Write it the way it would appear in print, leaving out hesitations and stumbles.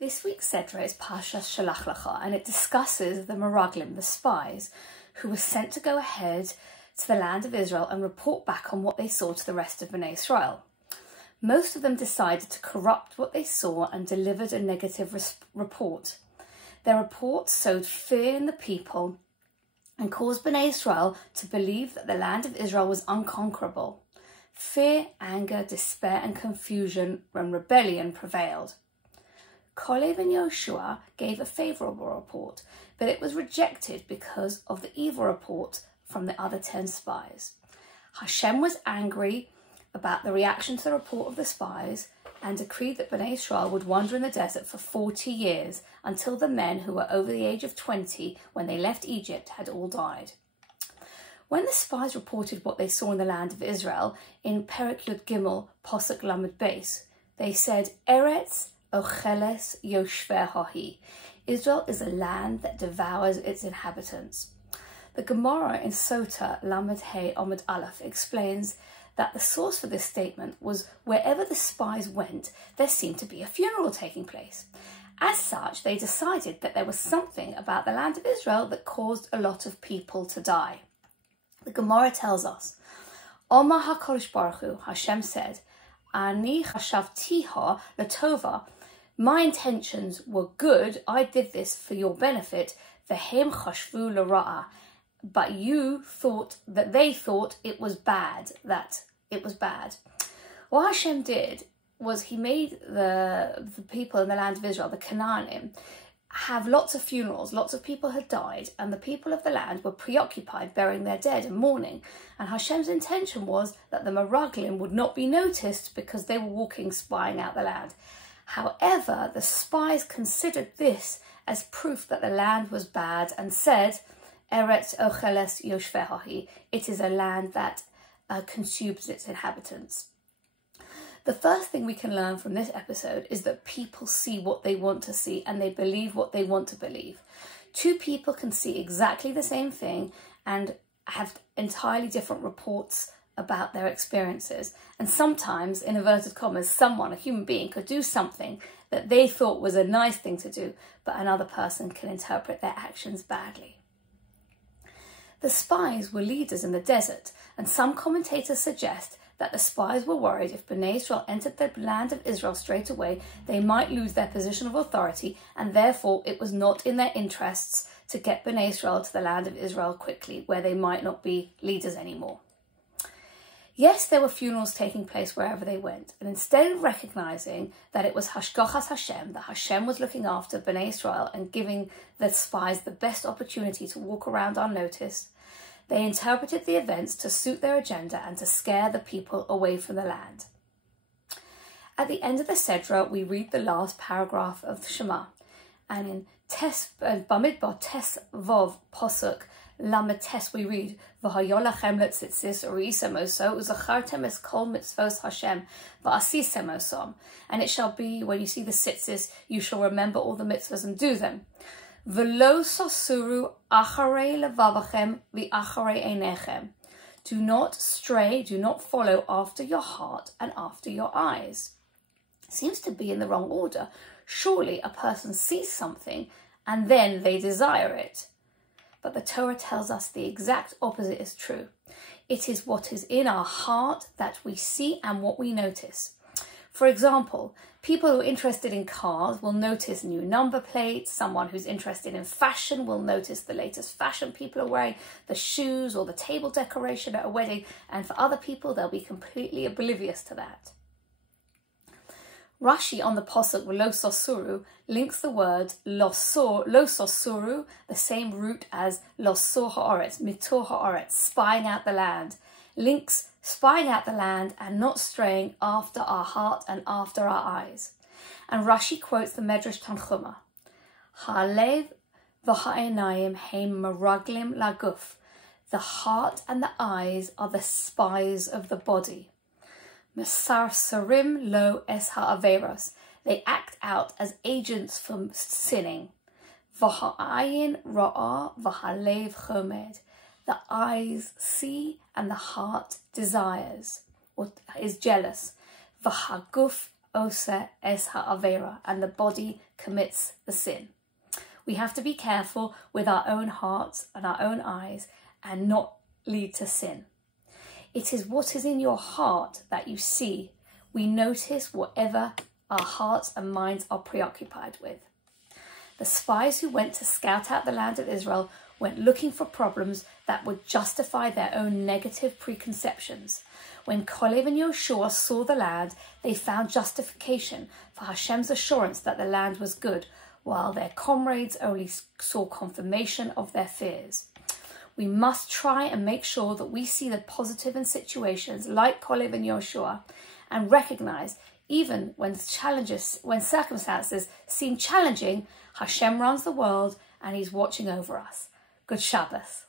This week's Sedra is Pashas Shelach Lecha, and it discusses the Meraglim, the spies, who were sent to go ahead to the land of Israel and report back on what they saw to the rest of Bnei Israel. Most of them decided to corrupt what they saw and delivered a negative report. Their report sowed fear in the people and caused Bnei Israel to believe that the land of Israel was unconquerable. Fear, anger, despair and confusion and rebellion prevailed. Kalev and Yoshua gave a favourable report, but it was rejected because of the evil report from the other 10 spies. Hashem was angry about the reaction to the report of the spies and decreed that Bnei Israel would wander in the desert for 40 years until the men who were over the age of 20 when they left Egypt had all died. When the spies reported what they saw in the land of Israel in Perek Yud Gimel Posuk Lamed Beis, they said, Eretz Ocheles Yoshveh. Israel is a land that devours its inhabitants. The Gemara in Sota Lamed He Omid Aleph explains that the source for this statement was wherever the spies went, there seemed to be a funeral taking place. As such, they decided that there was something about the land of Israel that caused a lot of people to die. The Gemara tells us, Omar HaKadosh Baruch Hu, Hashem said, Ani chashavtiha latova. My intentions were good. I did this for your benefit. Vehem chashvu l'ra'a. But you thought that they thought it was bad. What Hashem did was he made the people in the land of Israel, the Canaanim, have lots of funerals. Lots of people had died, and the people of the land were preoccupied burying their dead and mourning. And Hashem's intention was that the Meraglim would not be noticed because they were walking, spying out the land. However, the spies considered this as proof that the land was bad and said, Eretz Ocheles Yoshveh. It is a land that consumes its inhabitants. The first thing we can learn from this episode is that people see what they want to see and they believe what they want to believe. Two people can see exactly the same thing and have entirely different reports about their experiences. And sometimes, in inverted commas, someone, a human being, could do something that they thought was a nice thing to do, but another person can interpret their actions badly. The spies were leaders in the desert, and some commentators suggest that the spies were worried if Bnei Israel entered the land of Israel straight away, they might lose their position of authority, and therefore it was not in their interests to get Bnei Israel to the land of Israel quickly, where they might not be leaders anymore. Yes, there were funerals taking place wherever they went, and instead of recognising that it was Hashgachas Hashem, that Hashem was looking after Bnei Israel and giving the spies the best opportunity to walk around unnoticed, they interpreted the events to suit their agenda and to scare the people away from the land. At the end of the Sedra, we read the last paragraph of the Shema, and in Bamidbar Tes Vov Posuk Lamed Tes we read, V'hayolachem letzitzis u'isem oso u'zachartem es kol mitzvos Hashem v'asisem osom. And it shall be, when you see the tzitzis, you shall remember all the mitzvahs and do them. V'lo sosuru acharei levavachem v'acharei einechem. Do not stray, do not follow after your heart and after your eyes. Seems to be in the wrong order. Surely a person sees something and then they desire it. But the Torah tells us the exact opposite is true. It is what is in our heart that we see and what we notice. For example, people who are interested in cars will notice new number plates. Someone who's interested in fashion will notice the latest fashion people are wearing, the shoes or the table decoration at a wedding. And for other people, they'll be completely oblivious to that. Rashi on the Posuk Lo Sosuru links the word Lo Sosuru, the same root as Losor Ha'oretz, Mitor Ha'oretz, spying out the land. Links spying out the land and not straying after our heart and after our eyes. And Rashi quotes the Medrash Tanchuma, Ha'alev v'ha'enayim heim meraglim laguf. The heart and the eyes are the spies of the body. Mesarsarim lo es ha'averos. They act out as agents for sinning. V'ha'ayin ra'ah v'ha'lev chomed. The eyes see and the heart desires, or is jealous. V'haguf osa es ha'avera, and the body commits the sin. We have to be careful with our own hearts and our own eyes and not lead to sin. It is what is in your heart that you see. We notice whatever our hearts and minds are preoccupied with. The spies who went to scout out the land of Israel went looking for problems that would justify their own negative preconceptions. When Kalev and Yoshua saw the land, they found justification for Hashem's assurance that the land was good, while their comrades only saw confirmation of their fears. We must try and make sure that we see the positive in situations like Kalev and Yoshua, and recognize even when circumstances seem challenging, Hashem runs the world and he's watching over us. Good Shabbos.